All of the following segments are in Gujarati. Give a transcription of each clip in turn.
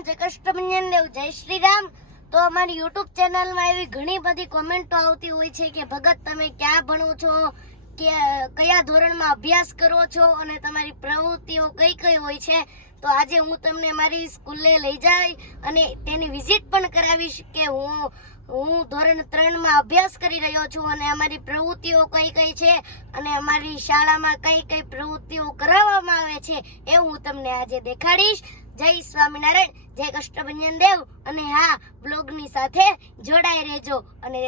સ્વામિનારાયણ, જય કષ્ટભંજન દેવ, જય શ્રી રામ। તો અમારી યુટ્યુબ ચેનલમાં એવી ઘણી બધી કોમેન્ટો આવતી હોય છે કે ભગત તમે ક્યાં ભણો છો, કે કયા ધોરણમાં અભ્યાસ કરો છો અને તમારી પ્રવૃત્તિઓ કઈ કઈ હોય છે। તો આજે હું તમને મારી સ્કૂલે લઈ જઈ અને તેની વિઝિટ પણ કરાવીશ કે હું ધોરણ 3 માં અભ્યાસ કરી રહ્યો છું અને અમારી પ્રવૃત્તિઓ કઈ કઈ છે અને અમારી શાળામાં કઈ કઈ પ્રવૃત્તિઓ કરાવવામાં આવે છે એ હું તમને આજે દેખાડીશ। જય સ્વામિનારાયણ, જય કષ્ટભંજન દેવ। અને હા, બ્લોગની સાથે જોડાઈ રહેજો અને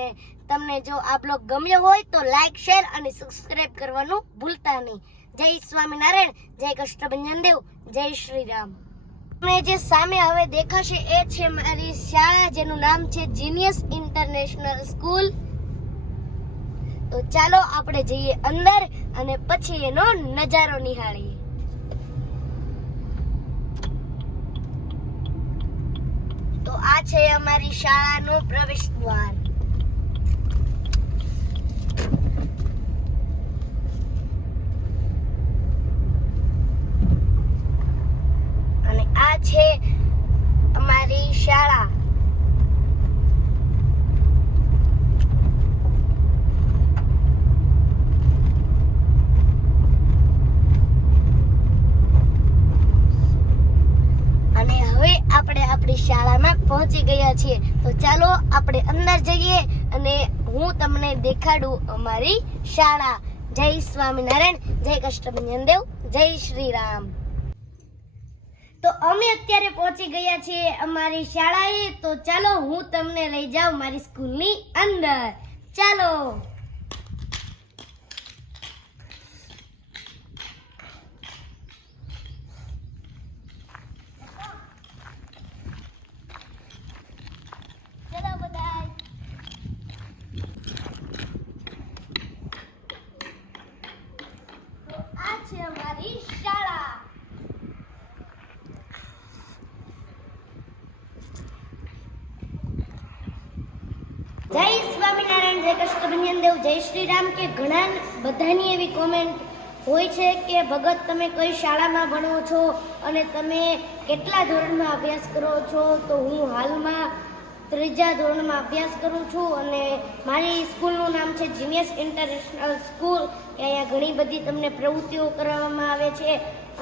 તમને જો આ બ્લોગ ગમ્યો હોય તો લાઈક, શેર અને સબસ્ક્રાઇબ કરવાનું ભૂલતા નહીં। જય સ્વામિનારાયણ, જય કષ્ટભંજન દેવ, જય શ્રી રામ। તમને જે સામે હવે દેખાશે એ છે મારી શાળા, જેનું નામ છે જીનિયસ ઇન્ટરનેશનલ સ્કૂલ। તો ચાલો આપણે જઈએ અંદર અને પછી એનો નજારો નિહાળીએ। તો આ છે અમારી શાળાનો પ્રવેશ દ્વાર। અને આ છે અમારી શાળા। અને હવે આપણે આપણી શાળામાં પહોંચી ગયા છીએ। તો ચાલો આપણે અંદર જઈએ અને હું તમને દેખાડું અમારી શાળા। જય સ્વામિનારાયણ, જય કષ્ટભંજન દેવ, જય શ્રી રામ। તો અમે અત્યારે પહોંચી ગયા છીએ અમારી શાળાએ। તો ચાલો હું તમને લઈ જાઉં મારી સ્કૂલની અંદર। ચાલો। અમારી શાળા જય સ્વામિનારાયણ, જય કષ્ટભંજન દેવ, જય શ્રી રામ। કે ઘણા બધાની એવી કોમેન્ટ હોય છે કે ભગત તમે કઈ શાળામાં ભણો છો અને તમે કેટલા ધોરણમાં અભ્યાસ કરો છો। તો હું હાલમાં 3જા ધોરણમાં અભ્યાસ કરું છું અને મારી સ્કૂલનું નામ છે જીનિયસ ઇન્ટરનેશનલ સ્કૂલ। કે અહીંયા ઘણી બધી તમને પ્રવૃત્તિઓ કરાવવામાં આવે છે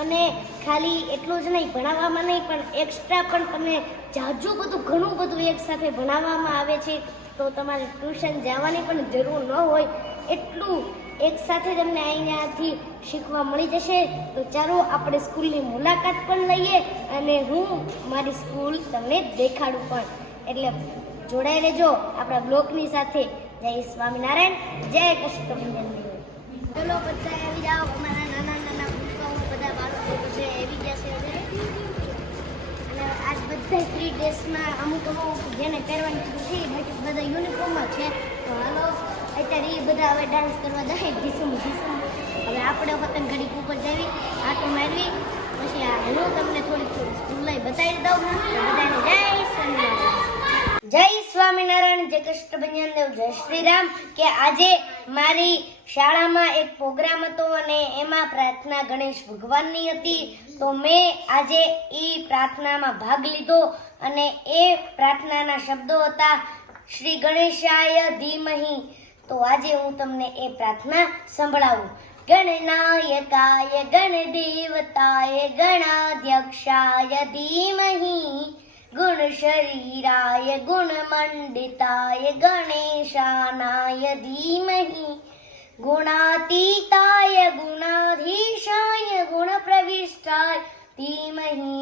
અને ખાલી એટલું જ નહીં, ભણાવવામાં નહીં પણ એક્સ્ટ્રા પણ તમને જાજુ બધું ઘણું બધું એકસાથે ભણાવવામાં આવે છે। તો તમારે ટ્યુશન જવાની પણ જરૂર ન હોય એટલું એકસાથે તમને અહીંયાથી શીખવા મળી જશે। તો ચાલો આપણે સ્કૂલની મુલાકાત પણ લઈએ અને હું મારી સ્કૂલ તમને દેખાડું પણ। એટલે જોડાઈ રહેજો આપણા બ્લોગની સાથે। જય સ્વામિનારાયણ, જય કષ્ટભંજન દેવ। ચલો બધા આવી જાઓ, અમારા નાના નાના ભૂલકાઓ બધા બાળકો છે આવી જશે અને આજ બધા 3 ડ્રેસમાં અમુક જેને પહેરવાની છે બાકી બધા યુનિફોર્મમાં છે। તો હાલો અત્યારે એ બધા હવે ડાન્સ કરવા જાય ધીસુમ ધીસુમ। હવે આપણે પતંગ ઘડીક ઉપર જવી, આટો મારવી, પછી હું તમને થોડીક સ્કૂલ લઈ બતાવી દઉં। બધાને જય સ્વામિનારાયણ, જય કષ્ટભંજન દેવ, જય શ્રી રામ। કે આજે મારી શાળામાં એક પ્રોગ્રામ હતો અને એમાં પ્રાર્થના ગણેશ ભગવાનની હતી। તો મેં આજે એ પ્રાર્થનામાં ભાગ લીધો અને એ પ્રાર્થનાના શબ્દો હતા શ્રી ગણેશાય ધીમહિ। તો આજે હું તમને એ પ્રાર્થના સંભળાવું। ગણનાયકાય ગણદેવતાય ગણાધ્યક્ષાય ધીમહિ, ગુણ શરીરાય ગુણમંડિતાય ગણેશાનાય ધીમહિ, ગુણાતીતાય ગુણાધીશાય ગુણપ્રવિષ્ટાય ધીમહિ,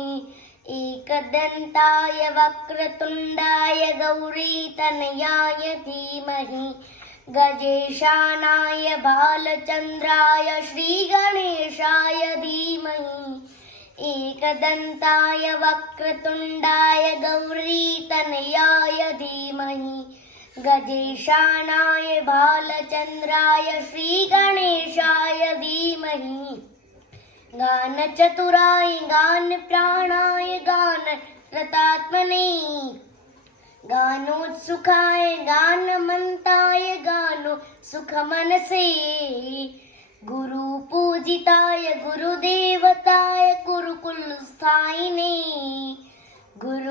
एकदन्ताय वक्रतुण्डाय गौरीतनयाय धीमहि, गजेशानाय बालचन्द्राय श्रीगणेशाय धीमहि, एकदन्ताय वक्रतुण्डाय गौरीतनयाय धीमहि, गजेशानाय बालचन्द्राय श्रीगणेशाय धीमहि, गानचतुराय गानप्राणाय गानरतात्मने, गानोत्सुकाय गानमन्ताय गानो सुखमनसे, गुरुपूजिताय गुरुदेवताय गुरुकुलस्थायिने, गुरु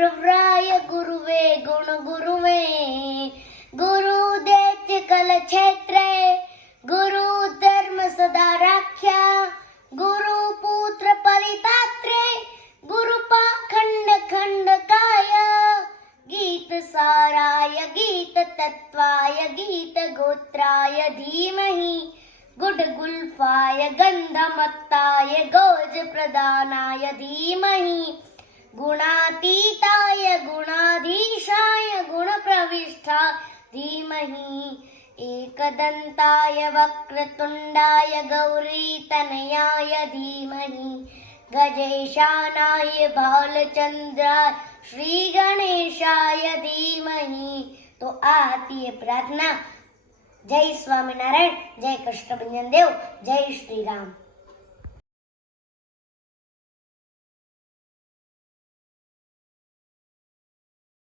प्रव्राय गुरुवे गुणगुरुवे गुरुदैत्य कल क्षेत्रे गुरु धर्म सदा राख्या गुरु पुत्र परितात्रे गुरु पाखंड खंडकाय गीत साराय गीत तत्वाय गीत गोत्राय धीमहि गुड गुल्फाय गंधमत्ताय गोज प्रदानाय धीमहि गुणातीताय गुणाधीशाय गुणप्रविष्ठा धीमहि एकदन्ताय वक्रतुण्डाय गौरीतनयाय धीमहि गजेशानाय भालचन्द्राय श्रीगणेशाय धीमहि। तो आ હતી એ પ્રાર્થના। જય સ્વામિનારાયણ, જય કૃષ્ણ ભંજન દેવ, જય શ્રી રામ।